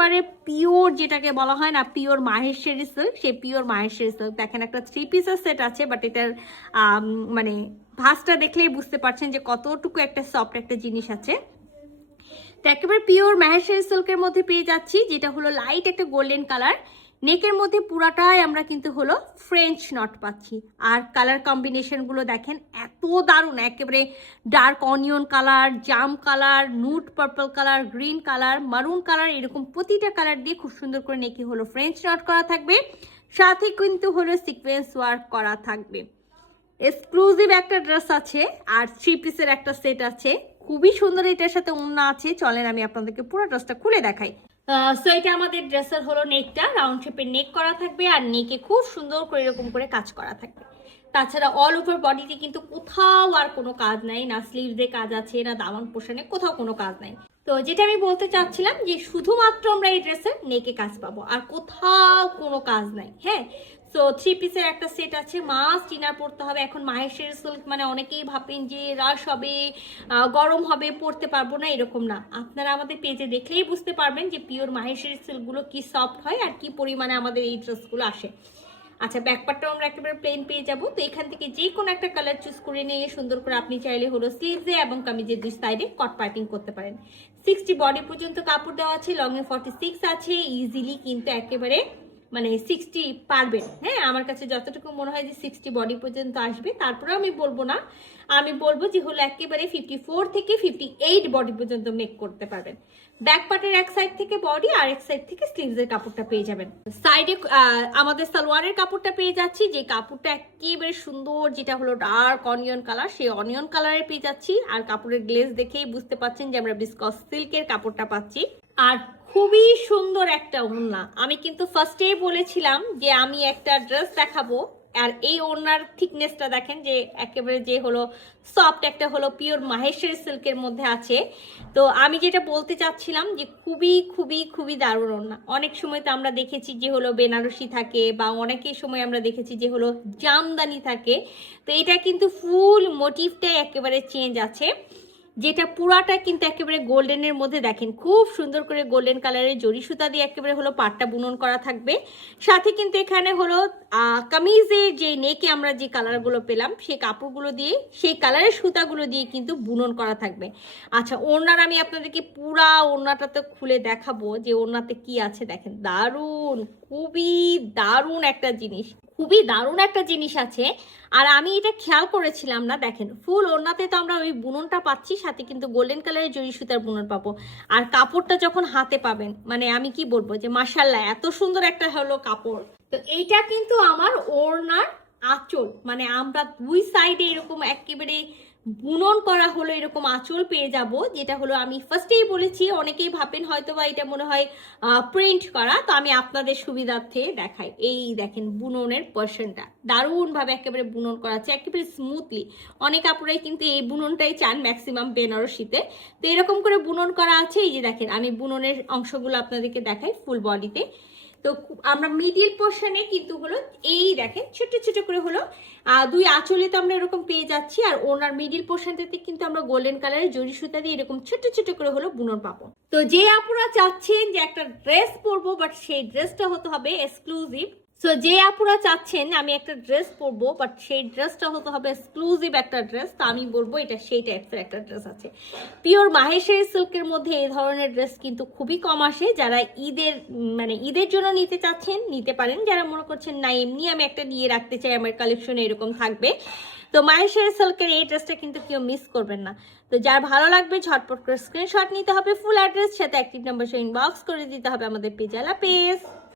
একেবারে পিওর, যেটাকে বলা হয় না পিওর মাহেশ্বরী সিল্ক, সেই পিওর মাহেশ্বরী সিল্ক। দেখেন একটা 3 পিসের সেট আছে, বাট এটার মানে ভাঁজটা দেখলেই বুঝতে পারছেন যে কতটুকু একটা সফট একটা জিনিস আছে। তো একেবারে পিওর মাহেশ্বরী সিল্কের মধ্যে পেয়ে যাচ্ছি, যেটা হলো লাইট একটা গোল্ডেন কালার। নেকের মধ্যে পুরাটাই আমরা কিন্তু হলো ফ্রেঞ্চ নট পাচ্ছি। আর কালার কম্বিনেশনগুলো দেখেন এত দারুণ, একেবারে ডার্ক অনিয়ন কালার, জাম কালার, নুট purple colour, green colour, maroon colour, এরকম প্রতিটা কালার দিয়ে খুব সুন্দর করে নেকে হলো ফ্রেঞ্চ নট করা থাকবে, সাথে কিন্তু হলো সিকোয়েন্স ওয়ার্ক করা থাকবে। এক্সক্লুসিভ একটা ড্রেস আছে, আর 3 পিসের একটা সেট আছে, খুবই সুন্দর। এটার সাথে ওড়না আছে, চলেন আমি আপনাদেরকে পুরো ড্রেসটা খুলে দেখাই। সো এটা আমাদের ড্রেসের হলো নেকটা, রাউন্ড শেপের নেক করা থাকবে, আর নেকে খুব সুন্দর করে এরকম করে কাজ করা থাকবে। তাছাড়া অল ওভার বডিতে কিন্তু কোথাও আর কোনো কাজ নাই, না স্লিভসে কাজ আছে, না দামান পোষণে কোথাও কোনো কাজ নাই। তো যেটা আমি বলতে চাচ্ছিলাম যে শুধুমাত্র আমরা এই ড্রেসের নেকে কাজ পাবো, আর কোথাও কোনো কাজ নাই। হ্যাঁ, সো 3 পিসের একটা সেট আছে, মাস্ট ইনার পড়তে হবে। এখন মাহেশ্বরী সিল্ক মানে অনেকেই ভাবেন যে রাশ হবে, গরম হবে, পরতে পারবো না, এরকম না। আপনারা আমাদের পেজে দেখলেই বুঝতে পারবেন যে পিওর মাহেশ্বরী সিল্কগুলো কি সফট হয় আর কি পরিমাণে আমাদের এই ড্রেসগুলো আসে। আচ্ছা, ব্যাকপার্টটাও আমরা একেবারে প্লেন পেয়ে যাবো। তো এখান থেকে যে কোনো একটা কালার চুজ করে নিয়ে সুন্দর করে আপনি চাইলে হলো স্লিভসে এবং কামিজের দুই সাইডে কট পাইপিং করতে পারেন। 60 বডি পর্যন্ত কাপড় দেওয়া আছে, লংয়ে 46 আছে। ইজিলি কিন্তু একেবারে মানে 60 পারবেন। হ্যাঁ, আমার কাছে যতটুকু মনে হয় যে 60 বডি পর্যন্ত আসবে। তারপরে আমি বলবো না, আমি বলবো যে হলো একেবারে 54 থেকে 58 বডি পর্যন্ত মেক করতে পারবেন। ব্যাক পার্টের এক সাইড থেকে বডি, আর এক সাইড থেকে স্লিভসের কাপড়টা পেয়ে যাবেন। সাইডে আমাদের সালোয়ারের কাপড়টা পেয়ে যাচ্ছি, যে কাপড়টা একেবারে সুন্দর, যেটা হলো ডার্ক অনিয়ন কালার, সেই অনিয়ন কালারে পেয়ে যাচ্ছি। আর কাপড়ের গ্লেজ দেখেই বুঝতে পাচ্ছেন যে আমরা বিস্কস সিল্কের কাপড়টা পাচ্ছি। আর খুবই সুন্দর একটা ওড়না। আমি কিন্তু ফার্স্টেই বলেছিলাম যে আমি একটা ড্রেস দেখাবো, আর এই ওড়নার থিকনেসটা দেখেন যে একেবারে যে হলো সফট একটা হলো পিওর মাহেশ্বরী সিল্কের মধ্যে আছে। তো আমি যেটা বলতে চাচ্ছিলাম যে খুবই খুবই খুবই দারুণ ওড়না। অনেক সময় তো আমরা দেখেছি যে হলো বেনারসি থাকে, বা অনেকের সময় আমরা দেখেছি যে হলো জামদানি থাকে। তো এটা কিন্তু ফুল মোটিভটাই একেবারে চেঞ্জ আছে, যেটা পুরাটা কিন্তু একেবারে গোল্ডেনের মধ্যে দেখেন খুব সুন্দর করে গোল্ডেন কালারের জরি সুতা দিয়ে একেবারে হলো পাটটা বুনন করা থাকবে। সাথে কিন্তু এখানে হলো কামিজের যে নেকে আমরা যে কালারগুলো পেলাম, সেই কাপড়গুলো দিয়ে, সেই কালারের সুতাগুলো দিয়ে কিন্তু বুনন করা থাকবে। আচ্ছা, ওড়নার আমি আপনাদেরকে পুরা ওড়নাটাতে খুলে দেখাবো যে ওড়নাতে কি আছে। দেখেন দারুণ, খুবই দারুণ একটা জিনিস, খুবই দারুণ একটা জিনিস আছে। আর আমি এটা খেয়াল করেছিলাম না, দেখেন ফুল ওড়নাতে তো আমরা ওই বুননটা পাচ্ছি, সাথে কিন্তু গোল্ডেন কালারের জরি সুতার বুনন পাবো। আর কাপড়টা যখন হাতে পাবেন, মানে আমি কি বলবো যে মাশাআল্লাহ, এত সুন্দর একটা হলো কাপড়। তো এইটা কিন্তু আমার ওড়নার আঁচল, মানে আমরা দুই সাইডে এরকম একেবারে বুনন করা হলো এরকম আঁচল পেয়ে যাব, যেটা হলো আমি ফার্স্টেই বলেছি, অনেকেই ভাবেন হয়তো বা এটা মনে হয় প্রিন্ট করা। তো আমি আপনাদের সুবিধার্থে দেখাই। এই দেখেন বুননের পোর্শনটা দারুণভাবে একেবারে বুনন করা আছে, একেবারে স্মুথলি। অনেক আপুরাই কিন্তু এই বুননটাই চান ম্যাক্সিমাম বেনারসিতে। তো এরকম করে বুনন করা আছে। এই যে দেখেন আমি বুননের অংশগুলো আপনাদেরকে দেখাই ফুল বডিতে। তো আমরা মিডিল পোর্শনে কিন্তু হলো এই দেখেন ছোট ছোট করে হলো দুই আঁচলে তো আমরা এরকম পেয়ে যাচ্ছি। আর ওনার মিডিল পোর্শনটাতে কিন্তু আমরা গোল্ডেন কালারের জরি সুতা দিয়ে এরকম ছোট ছোট করে হলো বুনন পাবো। তো যে আপুরা চাচ্ছেন যে একটা ড্রেস পরবো, বাট সেই ড্রেসটা হতে হবে এক্সক্লুসিভ। সো যে আপুরা চাচ্ছেন আমি একটা ড্রেস পরবো, বাট সেই ড্রেসটা হতে হবে এক্সক্লুসিভ একটা ড্রেস, তো আমি বলবো এটা সেই টাইপের একটা ড্রেস আছে। পিওর মাহেশ্বরী সিল্কের মধ্যে এই ধরনের ড্রেস কিন্তু খুবই কম আসে। যারা ঈদের মানে ঈদের জন্য নিতে চাচ্ছেন নিতে পারেন, যারা মনে করছেন না এমনি আমি একটা নিয়ে রাখতে চাই, আমার কালেকশনে এরকম থাকবে, তো মাহেশ্বরী সিল্কের এই ড্রেসটা কিন্তু কেউ মিস করবেন না। তো যার ভালো লাগবে ঝটপট করে স্ক্রিনশট নিতে হবে, ফুল অ্যাড্রেস সাথে অ্যাক্টিভ নাম্বার ইনবক্স করে দিতে হবে আমাদের পেজ। আল্লাহ হাফেজ।